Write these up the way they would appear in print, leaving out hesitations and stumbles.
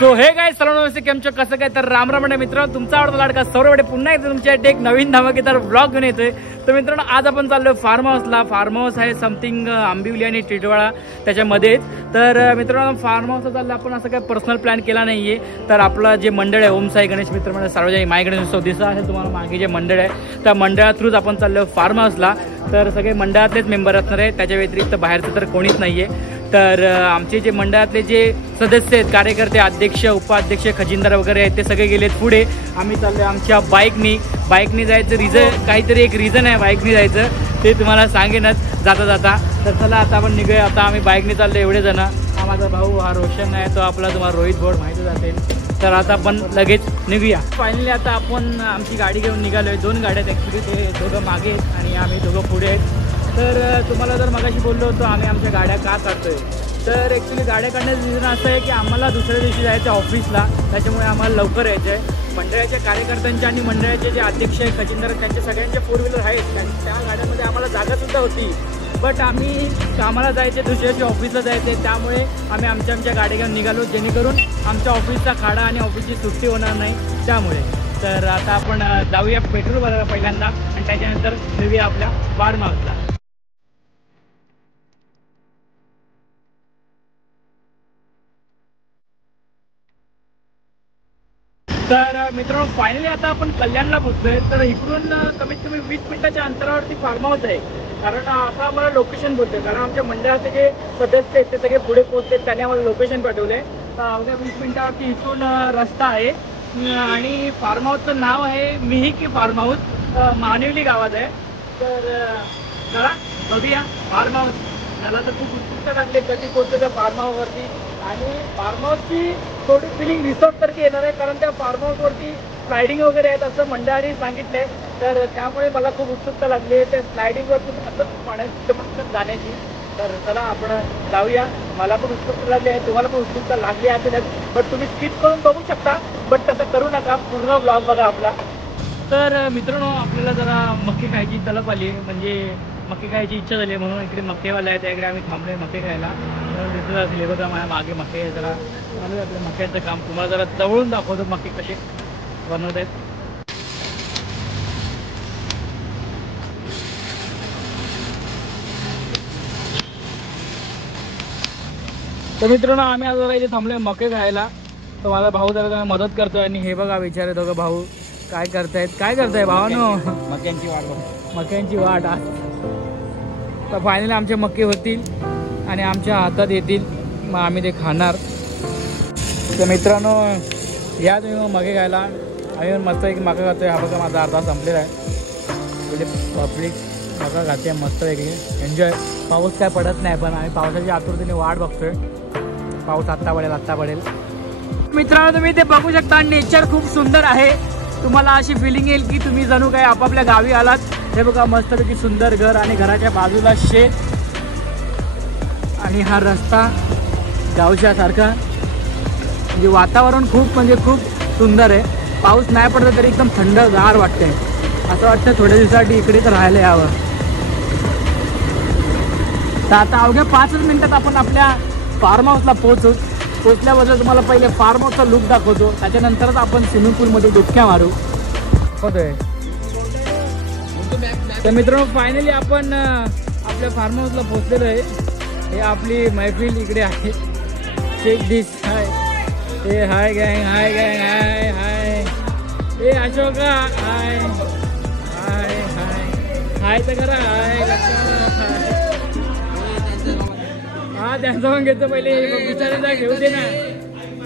So हे काय सर्व नमस्ते केम छो कसं काय तर राम राम मित्र तुमचा आवडता लाडका सौरवडे पुन्हा एकदा तुमच्यासाठी एक नवीन धमाकेदार ब्लॉग घेऊन येतोय। तर मित्रांनो आज आपण चाललोय फार्म हाऊसला। फार्म हाऊस आहे समथिंग आंबिवली आणि टिटवाळा त्याच्यामध्येच। तर मित्रांनो फार्म हाऊसला चाललं आपण असं काय पर्सनल प्लॅन केला नाहीये। तर आपलं जे मंडळ आहे ओम साई गणेश मित्र मंडळ सार्वजनिक माय गणेश उत्सव दिसत असेल तुम्हाला मागे जे मंडळ आहे त्या मंडळा थ्रूच आपण चाललोय फार्म हाऊसला। तर सगळे मंडळातलेच मेंबर असणार आहे, त्याच्या व्यतिरिक्त बाहेरचं तर कोणीच नाहीये। तर आमचे जे मंडळातले जे सदस्य आहेत कार्यकर्ते अध्यक्ष उपाध्यक्ष खजिनदार वगैरे आहेत ते सगळे गेलेत पुढे। आम्ही चाललोय आमच्या बाईकनी जायचं रिझन काहीतरी एक रिझन आहे बाईकनी जायचं ते तुम्हाला सांगेनच जाता जाता। तर चला आता आपण निघूया। आता आम्ही बाईकनी चाललो एवढे जण। हा माझा भाऊ हा रोशन आहे तो आपला तुम्हाला रोहित भोड माहिती जाते। तर आता आपण लगेच निघूया। फायनली आता आपण आमची गाडी घेऊन निघालोय। दोन गाड्या आहेत ॲक्च्युली, ते दोघं मागे आणि आम्ही दोघं पुढे आहेत। तर तुम्हाला जर मगाशी बोललो होतो आम्ही आमच्या गाड्या का काढतोय तर ॲक्च्युली गाड्या काढण्याचं रिझन असं आहे की आम्हाला दुसऱ्या दिवशी जायचं ऑफिसला, त्याच्यामुळे आम्हाला लवकर यायचं आहे। मंडळाच्या कार्यकर्त्यांच्या आणि मंडळाचे जे अध्यक्ष आहे खजिनदार त्यांचे सगळ्यांचे 4 व्हीलर आहेत आणि त्या गाड्यामध्ये आम्हाला जागासुद्धा होती। बट आम्ही कामाला जायचे दुसऱ्या दिवशी ऑफिसला जायचे, त्यामुळे आम्ही आमच्या गाड्या घेऊन निघालो जेणेकरून आमच्या ऑफिसचा खाडा आणि ऑफिसची सुट्टी होणार नाही त्यामुळे। तर आता आपण जाऊया पेट्रोल भरायला पहिल्यांदा आणि त्याच्यानंतर निघूया आपल्या फार्म हाऊसला। तर मित्रांनो फायनली आता आपण कल्याणला पोहोचलोय। तर इकडून कमीत कमी 20 मिनिटाच्या अंतरावरती फार्म हाऊस आहे। कारण आता आम्हाला लोकेशन बोलतोय, कारण आमच्या मंडळाचे जे सदस्य आहेत ते सगळे पुढे पोहोचले, त्याने आम्हाला लोकेशन पाठवले। अवघ्या 20 मिनिटावरती इथून रस्ता आहे आणि फार्म हाऊसचं नाव आहे मिहिकी फार्म हाऊस, मानिवली गावात आहे। तर चला बघूया फार्म हाऊस। मला तर खूप उत्सुकता लागली कधी पोहोचतो फार्म हाऊसवरती। आणि फार्म हाऊसची थोडी फिलिंग रिसॉर्ट सारखी येणार आहे, कारण त्या फार्म हाऊसवरती स्लायडिंग वगैरे आहेत असं मंडळाने सांगितलंय। तर त्यामुळे मला खूप उत्सुकता लागली आहे त्या स्लायडिंगवरती असं पाण्यात जाण्याची। तर चला आपण जाऊया। मला पण उत्सुकता लागली आहे, तुम्हाला पण उत्सुकता लागली असेल, बट तुम्ही स्किप करून बघू शकता, बट तसं करू नका, पूर्ण ब्लॉग बघा आपला। तर मित्रांनो आपल्याला जरा मक्के खायची तलप आली, म्हणजे मक्के खायची इच्छा झाली म्हणून इकडे मक्केवाला आहे त्याकडे आम्ही थांबलोय मक्के खायला। दिसत असेल बघा माझ्या मागे मक्के आहे। जरा चालू आहे आपल्या मक्क्याचं काम, तुम्हाला जरा जवळून दाखवतो मक्के कसे बनवत आहेत। तर मित्रांनो आम्ही आज जरा इथे थांबलोय मक्के खायला। तर माझा भाऊ जरा मदत करतोय आणि हे बघा विचारे दोघं भाऊ काय करताय भावानो? मक्यांची वाट। तर फायनली आमचे मक्के होतील आणि आमच्या हातात येतील, मग आम्ही ते खाणार। तर मित्रांनो या तुम्ही मग मके खायला। आम्ही मस्त एक मका खातोय। हा बघा माझा अर्धा संपलेला आहे। म्हणजे पब्लिक मका खाते मस्त एक एन्जॉय। पाऊस काय पडत नाही पण आम्ही पावसाची आतुरतेने वाट बघतोय, पाऊस आत्ता पडेल। मित्रांनो तुम्ही ते बघू शकता नेचर खूप सुंदर आहे। तुम्हाला अशी फिलिंग येईल की तुम्ही जणू काय आपापल्या गावी आलात। हे बघा मस्तपैकी सुंदर घर आणि घराच्या बाजूला शेत आणि हा रस्ता गावच्या सारखा, म्हणजे वातावरण खूप सुंदर आहे। पाऊस नाही पडला तरी एकदम थंडगार वाटते, असं वाटतं थोड्या दिवसासाठी इकडे तर राहायला यावं। तर आता अवघ्या 5 मिनिटात आपण आपल्या फार्म हाऊसला पोहोचल्याबद्दल तुम्हाला पहिले फार्म हाऊसचा लुक दाखवतो, त्याच्यानंतरच आपण स्विमिंग पूलमध्ये डुबक्या मारू होतोय। तर मित्रांनो फायनली आपण आपल्या फार्म हाऊसला पोहोचलेलो आहे। हे आपली मैफिल इकडे आहे। चेक दिस हाय हे हाय गँग हाय हे अशोका हाय तर करा हा त्यांचा पण घेतो पहिले विचारायचा घेऊ दे ना।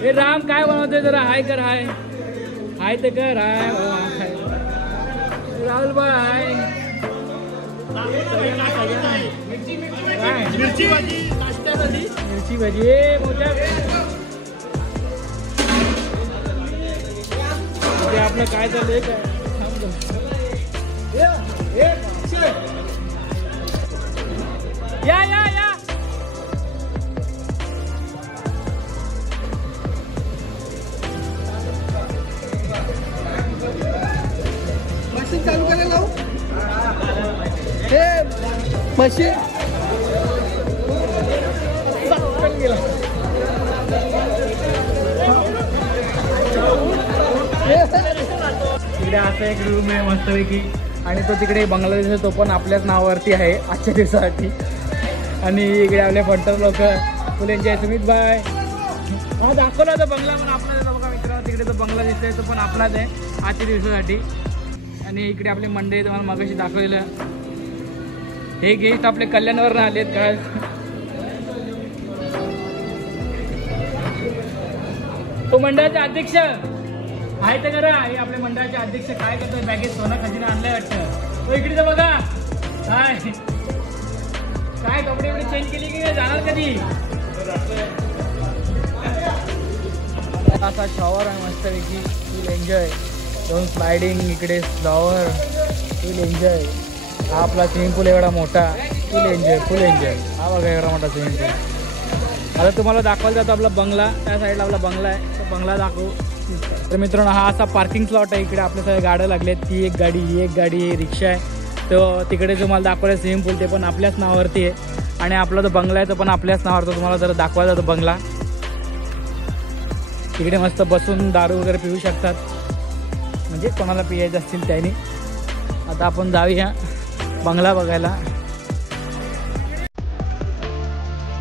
हे राम काय बनवतोय जरा हाय कर हाय तर कर हाय राहुल बा हाय मिरची भाजी मोठ्या आपलं काय चाललंय काय या मशीन चालू करायला लावू हे मशीन गेला। तिकडे असा एक रूम आहे मस्तपैकी आणि तो तिकडे बांगलादेश आहे तो पण आपल्याच नावावरती आहे आजच्या दिवसासाठी. आणि इकडे आपले फंटर लोक फुल एन्जॉय. सुमित बाय हा दाखवला होता बंगला पण आपलाच आहे बघा मित्रांनो. तिकडे तो बंगला दिसतोय तो पण आपलाच आहे आजच्या दिवसासाठी. आणि इकडे आपले मंडळी तुम्हाला मगाशी दाखवलेलं हे गेस्ट आपले कल्याणवर आलेत काय. तो मंडळाचे अध्यक्ष आहे तर करा. हे आपले मंडळाचे अध्यक्ष काय करतोय बॅगेत सोनं खजिना आणलंय वाटतं. तो इकडे तर बघा काय काय कपडे वगैरे चेंज केली की जाणार कधी. असा शॉवर आहे मस्तपैकी फुल एन्जॉय. दोन स्लायडिंग इकडे फ्लॉवर फुल एन्जॉय. हा आपला स्विमिंग पूल एवढा मोठा फुल एन्जॉय फुल एन्जॉय. हा बघा एवढा मोठा स्विमिंग पूल. आता तुम्हाला दाखवायला जातो आपला बंगला. त्या साईडला आपला बंगला आहे तो बंगला दाखवू. तर मित्रांनो हा असा पार्किंग स्लॉट आहे. इकडे आपल्या सगळ्या गाड्या लागल्यात. ती एक गाडी ही एक गाडी ही रिक्षा आहे. तो तिकडे तुम्हाला दाखवायला स्विमिंग पूल ते पण आपल्याच नावावरती आहे. आणि आपला जो बंगला आहे तो पण आपल्याच नावावर. तुम्हाला जर दाखवायला जातो बंगला. तिकडे मस्त बसून दारू वगैरे पिऊ शकतात म्हणजे कोणाला पियायचं असतील त्याने. आता आपण जाऊया बंगला बघायला.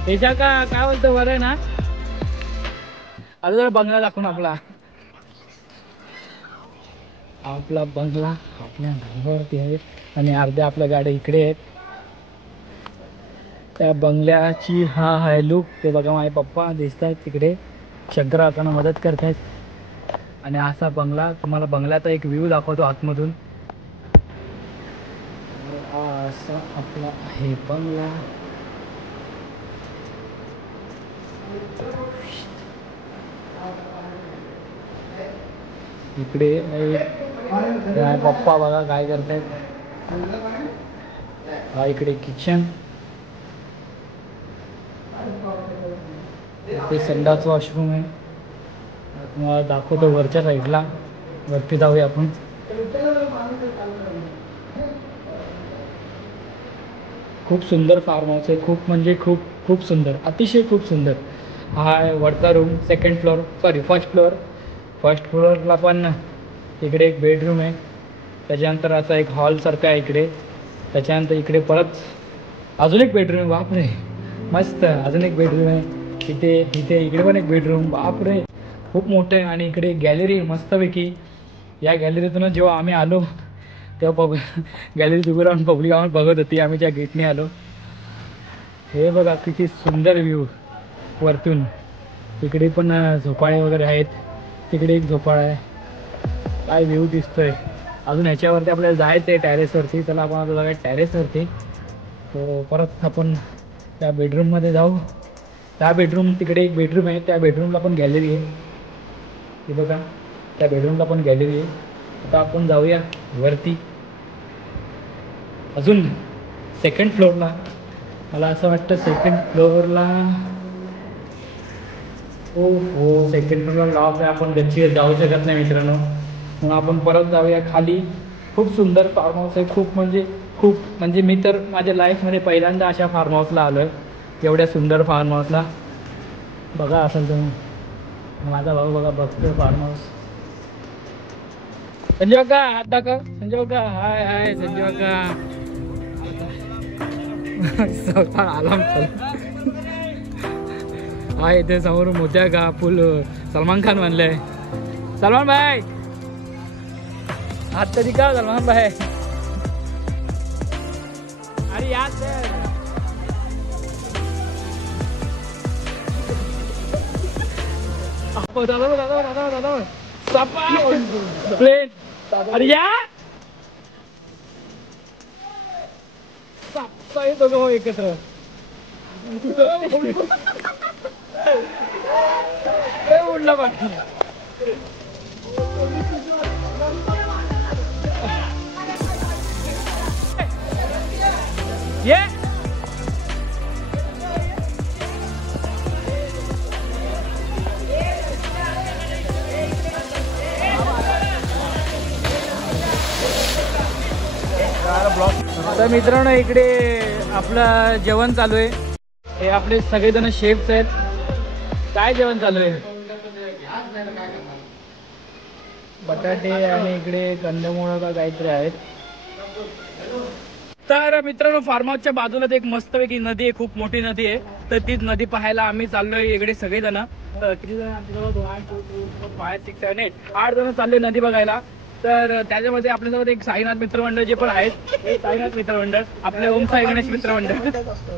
त्याच्या का काय बोलतो बरं आहे ना. आता जरा बंगला दाखवून आपला आपला बंगला आपल्या नावावरती आहे. आणि अर्ध्या आपल्या गाड्या इकडे आहेत. त्या बंगल्याची हा आहे लुक. ते बघा माझे पप्पा दिसत आहेत तिकडे शंकर हाताना मदत करत आहेत. आणि असा बंगला तुम्हाला बंगल्याचा एक व्ह्यू दाखवतो आतमधून. असा आपला आहे बंगला. इकडे पप्पा बघा काय करतायत. हा इकडे किचन. ते संडास वॉशरूम आहे. तुम्हाला दाखवतो वरच्या साईडला. वरती जाऊया आपण. खूप सुंदर फार्म हाऊस आहे. खूप म्हणजे खूप खूप सुंदर अतिशय खूप सुंदर. हा आहे वरचा room second floor sorry first floor. First फ्लोअरला पण इकडे एक बेडरूम आहे. त्याच्यानंतर असा एक हॉलसारखा आहे इकडे. त्याच्यानंतर इकडे परत अजून एक बेडरूम आहे. बापरे मस्त अजून एक बेडरूम आहे. इथे इकडे पण एक बेडरूम. बापरे खूप मोठं आहे. आणि इकडे गॅलरी मस्तपैकी. या गॅलरीतूनच जेव्हा आम्ही आलो तेव्हा गॅलरीत उभं राहून पब्लिक आम्हाला बघत होती. आम्ही ज्या गेटने आलो. हे बघा किती सुंदर व्ह्यू वरतून. तिकडे पण झोपाळे वगैरे आहेत. तिकडे एक झोपाळा आहे. काय व्ह्यू दिसतोय. अजून ह्याच्यावरती आपल्याला जायचं आहे टॅरेसवरती. चला आपण आता जाऊया टॅरेसवरती. तो परत आपण त्या बेडरूममध्ये जाऊ. त्या बेडरूम तिकडे एक बेडरूम आहे. त्या बेडरूमला पण गॅलरी आहे. हे बघा त्या बेडरूमला पण गॅलरी आहे. आता आपण जाऊया वरती अजून सेकंड फ्लोअरला. मला असं वाटतं सेकंड फ्लोअरला हो सेकंड फ्लोअरला लॉक आहे. आपण गच्चीवर जाऊ शकत नाही मित्रांनो. मग आपण परत जाऊया खाली. खूप सुंदर फार्म हाऊस आहे. खूप म्हणजे मी तर माझ्या लाईफमध्ये पहिल्यांदा अशा फार्म हाऊसला आलो आहे. एवढ्या सुंदर फार्म हाऊसला. बघा असेल तुम्ही माझा भाऊ बघा बघतोय फार्म हाऊस. संजय का हात दाखव. संजय का हाय हाय संजय का आलाम. हा इथे समोर मोठ्या का फुल सलमान खान म्हणलंय. सलमान भाई हात तरी का सलमान भाई. अरे याद दादा प्लेन. अरे या येतो का एकत्र. उडला पाठी. ये तर मित्रांनो इकडे आपलं जेवण चालू आहे. हे आपले सगळेजण शेफ्स आहेत. काय जेवण चालू आहे. बटाटे आणि इकडे कंदमुळं का काहीतरी आहेत. तर मित्रांनो फार्म हाऊसच्या बाजूलाच एक मस्तपैकी नदी आहे, खूप मोठी नदी आहे. तर तीच नदी पाहायला आम्ही चाललोय इकडे सगळेजण. किती जण आमच्याजवळ 1 2 3 4 5 6 7 8 जण चालले नदी बघायला. तर त्याच्यामध्ये आपल्यासोबत एक साईनाथ मित्रमंडळ जे पण आहेत, हे साईनाथ मित्रमंडळ, आपले ओम साई गणेश मित्रमंडळ,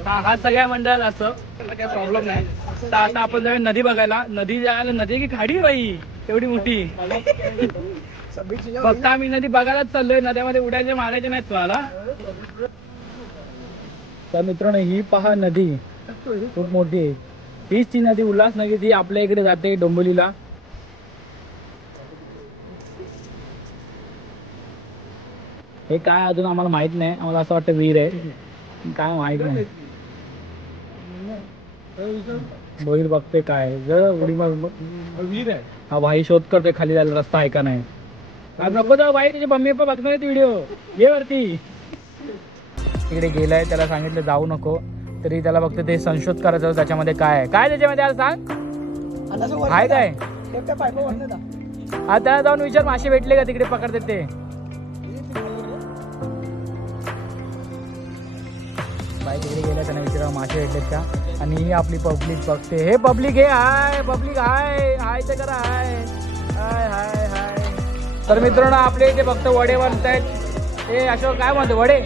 हा सगळ्या मंडळात असं काही प्रॉब्लेम नाही. तर आता आपण जाऊया नदी बघायला. नदी जायला नदी की खाडी बाई एवढी मोठी. फक्त आम्ही नदी बघायलाच चाललोय, नद्यामध्ये उडायचे मारायचे नाहीत तुम्हाला. तर मित्रांनो ही पहा नदी खूप मोठी आहे. हीच ती नदी उल्हास नदी ती आपल्या इकडे जाते डोंबिवलीला. हे काय अजून आम्हाला माहित नाही, आम्हाला असं वाटतं विहीर आहे, काय माहित नाही. बहीर बघते काय जर उडी विहीर आहे. हा भाई शोध करतोय खाली जायला रस्ता आहे का नाही. नको जाऊ भाई, त्याचे मम्मी पप्पा बघणार व्हिडिओ ये वरती. इकडे गेलाय, त्याला सांगितलं जाऊ नको, तरी त्याला फक्त ते संशोध करायचं त्याच्यामध्ये काय आहे. काय त्याच्यामध्ये आज सांग आहे काय. हा त्याला जाऊन विचार मासे भेटले का तिकडे पकडते ते. बाई तिकडे गेला, त्यांना विचारा मासे भेटलेत का. आणि ही आपली पब्लिक बघते. हे पब्लिक हे हाय पब्लिक हाय हाय ते करा हाय हाय हाय हाय. तर मित्रांनो आपले इथे फक्त वडे बनतायत. हे अशोक काय म्हणतो वडे.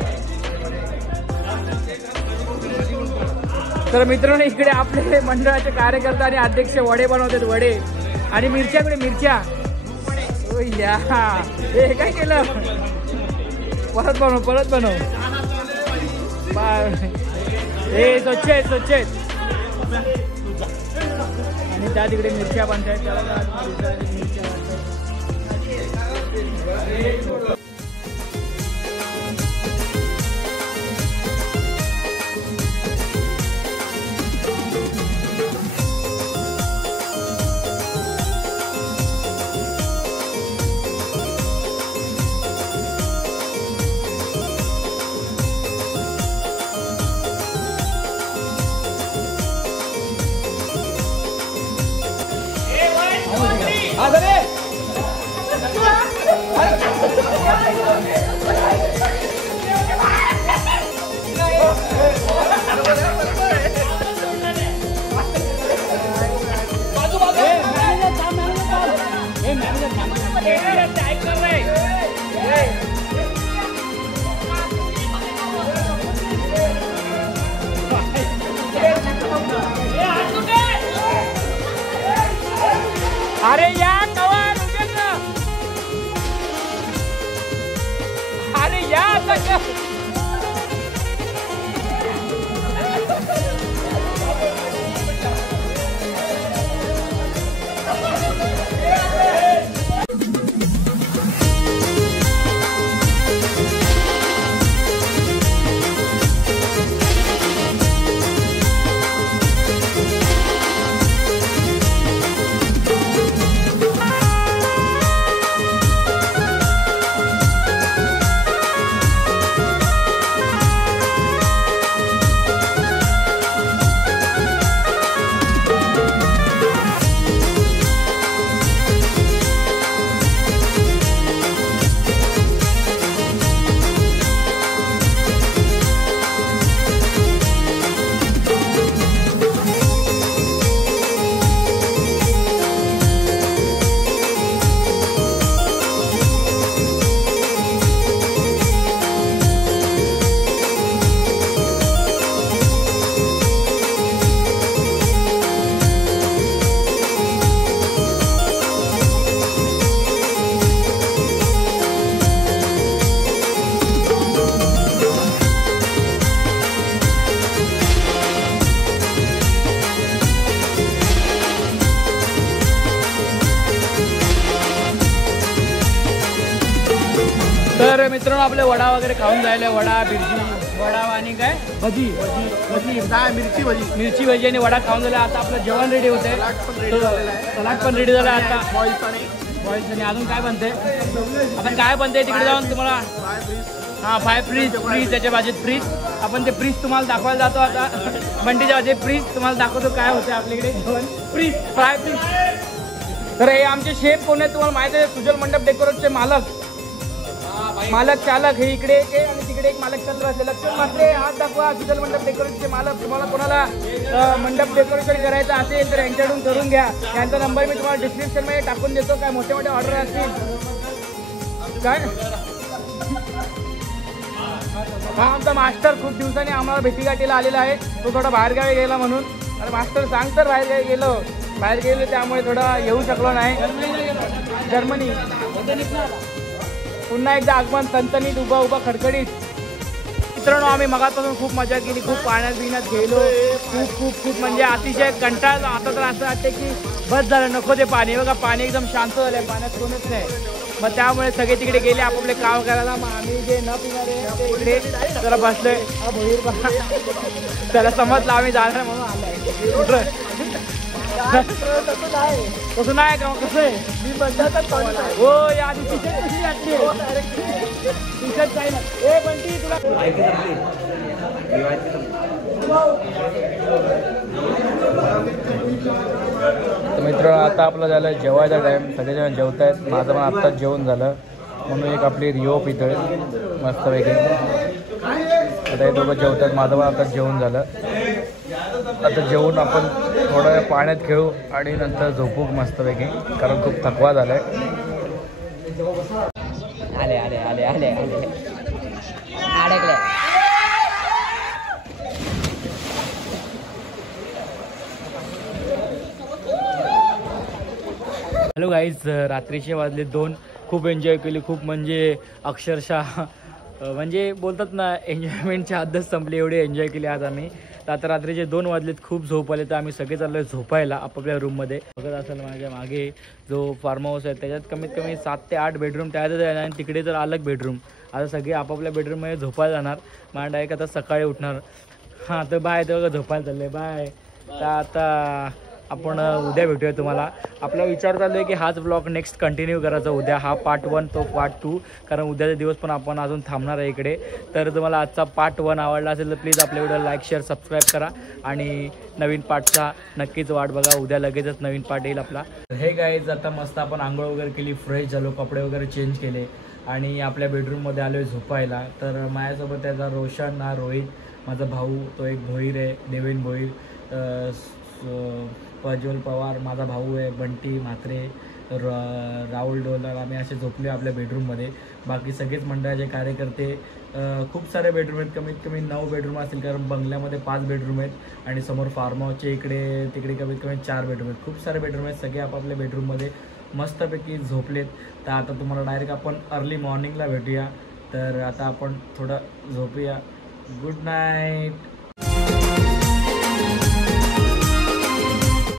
तर मित्रांनो इकडे आपले मंडळाचे कार्यकर्ते आणि अध्यक्ष वडे बनवतात वडे. आणि मिरच्याकडे मिरच्या. हे काय केलं, परत बनव हे स्वच्छ आहेत स्वच्छ आहेत. आणि त्या तिकडे मिरच्या बनतायत, त्याला मिरच्या बनतायत. अरे या कवर अरे या तर मित्रांनो आपले वडा वगैरे खाऊन जायला, वडा मिरची वडा आणि काय भजी मिरची भजी आणि वडा खाऊन झाला. आता आपलं जेवण रेडी होते, सलाड पण रेडी झाला आता. बॉईल्स आणि अजून काय बनते, आता काय बनते तिकडे जाऊन तुम्हाला. हां फ्राय फ्रीज त्याच्या भाजीत फ्रीज. आपण ते फ्रीज तुम्हाला दाखवायला जातो आता. बंटीच्या भाजीत फ्रीज तुम्हाला दाखवतो काय होतं आपल्याकडे जेवण. फ्रीज फ्राय फ्रीज तर हे आमचे शेफ कोण आहेत तुम्हाला माहिती आहे, सुजल मंडप डेकोरेटचे मालक चालक हे इकडे एक आहे आणि तिकडे एक मालक चालू असले. लक्ष्मण म्हात्रे हात दाखवा. सुजल मंडप डेकोरेटचे मालक. तुम्हाला कोणाला मंडप डेकोरेशन करायचं असेल तर यांच्याकडून करून घ्या. यांचा नंबर मी तुम्हाला डिस्क्रिप्शन मध्ये टाकून देतो. काय मोठे मोठे ऑर्डर असतील काय. हा आमचा मास्टर खूप दिवसांनी आम्हाला भेटीगाठीला आलेला आहे. तो थोडा बाहेरगावी गेला म्हणून. आणि मास्टर सांग तर बाहेर गेलो त्यामुळे थोडा येऊ शकलो नाही. जर्मनी पुन्हा एकदा आगमन तणतणीत उभा खडखडीत. मित्रांनो आम्ही मगापासून खूप मजा केली. खूप पाण्यात गेलो. खूप म्हणजे अतिशय कंटाळलो. आता तर असं वाटतं की बस झालं नको ते पाणी. बघा पाणी एकदम शांत झालंय. पाण्यात कोणच नाही. मग त्यामुळे सगळे तिकडे गेले आपापले काम करायला. मग आम्ही जे न पिणारे ते इकडे जरा बसलोय. त्याला समजलं आम्ही जाणार म्हणून आलाय. तसं नाही का कसं आहे मी म्हणतात हो या टी शर्ट कशी घातली. टी शर्ट काय ना ए बंटी तुला मित्र. आता आपलं झालं जेवायचा टाईम. सगळेजण जेवत आहेत. माझं पण आत्ताच जेवण झालं म्हणून एक आपली रिओ पितळ मस्तपैकी. आता हे दोघं जेवतात. माझं पण आत्ताच जेवण झालं. आता जेवून आपण थोडं वेळ पाण्यात खेळू आणि नंतर झोपू मस्तपैकी कारण खूप थकवा झाला आहे. आले आले आले आले आले अडकले. हॅलो गाईज, रात्रीचे वाजले 2. खूप एन्जॉय केली. खूप म्हणजे अक्षरशः म्हणजे बोलतात ना एन्जॉयमेंटच्या हद्दच संपली. एवढी एन्जॉय केली आज आम्ही. तर आता रात्रीचे 2 वाजलेत. खूप झोप आले तर आम्ही सगळे चाललोय झोपायला आपापल्या रूममध्ये. बघत असेल माझ्या मागे जो फार्म हाऊस आहे त्याच्यात कमीत कमी 7 ते 8 बेडरूम त्यातच आहे आणि तिकडे तर अलग बेडरूम. आता सगळे आपापल्या बेडरूममध्ये झोपायला जाणार. मला डायरेक्ट आता सकाळी उठणार. हां तर बाय. तर झोपायला चाललं आहे बाय. तर आता आपण उद्या भेटूया. तुम्हाला आपला विचार चालू आहे की हाच ब्लॉग नेक्स्ट कंटिन्यू करायचा उद्या. हा पार्ट 1 तो पार्ट 2 कारण उद्याचा दिवस पण आपण अजून थांबणार आहे इकडे. तर तुम्हाला आजचा पार्ट 1 आवडला असेल तर प्लीज आपल्या व्हिडिओ लाईक शेअर सबस्क्राईब करा आणि नवीन पार्टचा नक्कीच वाट बघा. उद्या लगेचच नवीन पार्ट येईल आपला. हे गाईज आता मस्त आपण आंघोळ वगैरे केली. फ्रेश झालो. कपडे वगैरे चेंज केले आणि आपल्या बेडरूममध्ये आलो आहे झोपायला. तर माझ्यासोबत त्याचा रोशन हा रोहित माझा भाऊ. तो एक भोईर आहे देवेन भोईर. प्रज्वल पवार माझा भाऊ आहे. बंटी म्हात्रे राहुल डोलर. आम्ही असे झोपले आपल्या बेडरूममध्ये. बाकी सगळेच मंडळाचे कार्यकर्ते. खूप सारे बेडरूम आहेत. कमीत कमी 9 बेडरूम असतील कारण बंगल्यामध्ये 5 बेडरूम आहेत आणि समोर फार्म हाऊसचे तिकडे कमीत कमी 4 बेडरूम आहेत. खूप सारे बेडरूम आहेत. सगळे आपापल्या बेडरूममध्ये मस्तपैकी झोपलेत. तर आता तुम्हाला डायरेक्ट आपण अर्ली मॉर्निंगला भेटूया. तर आता आपण थोडं झोपूया. Good night.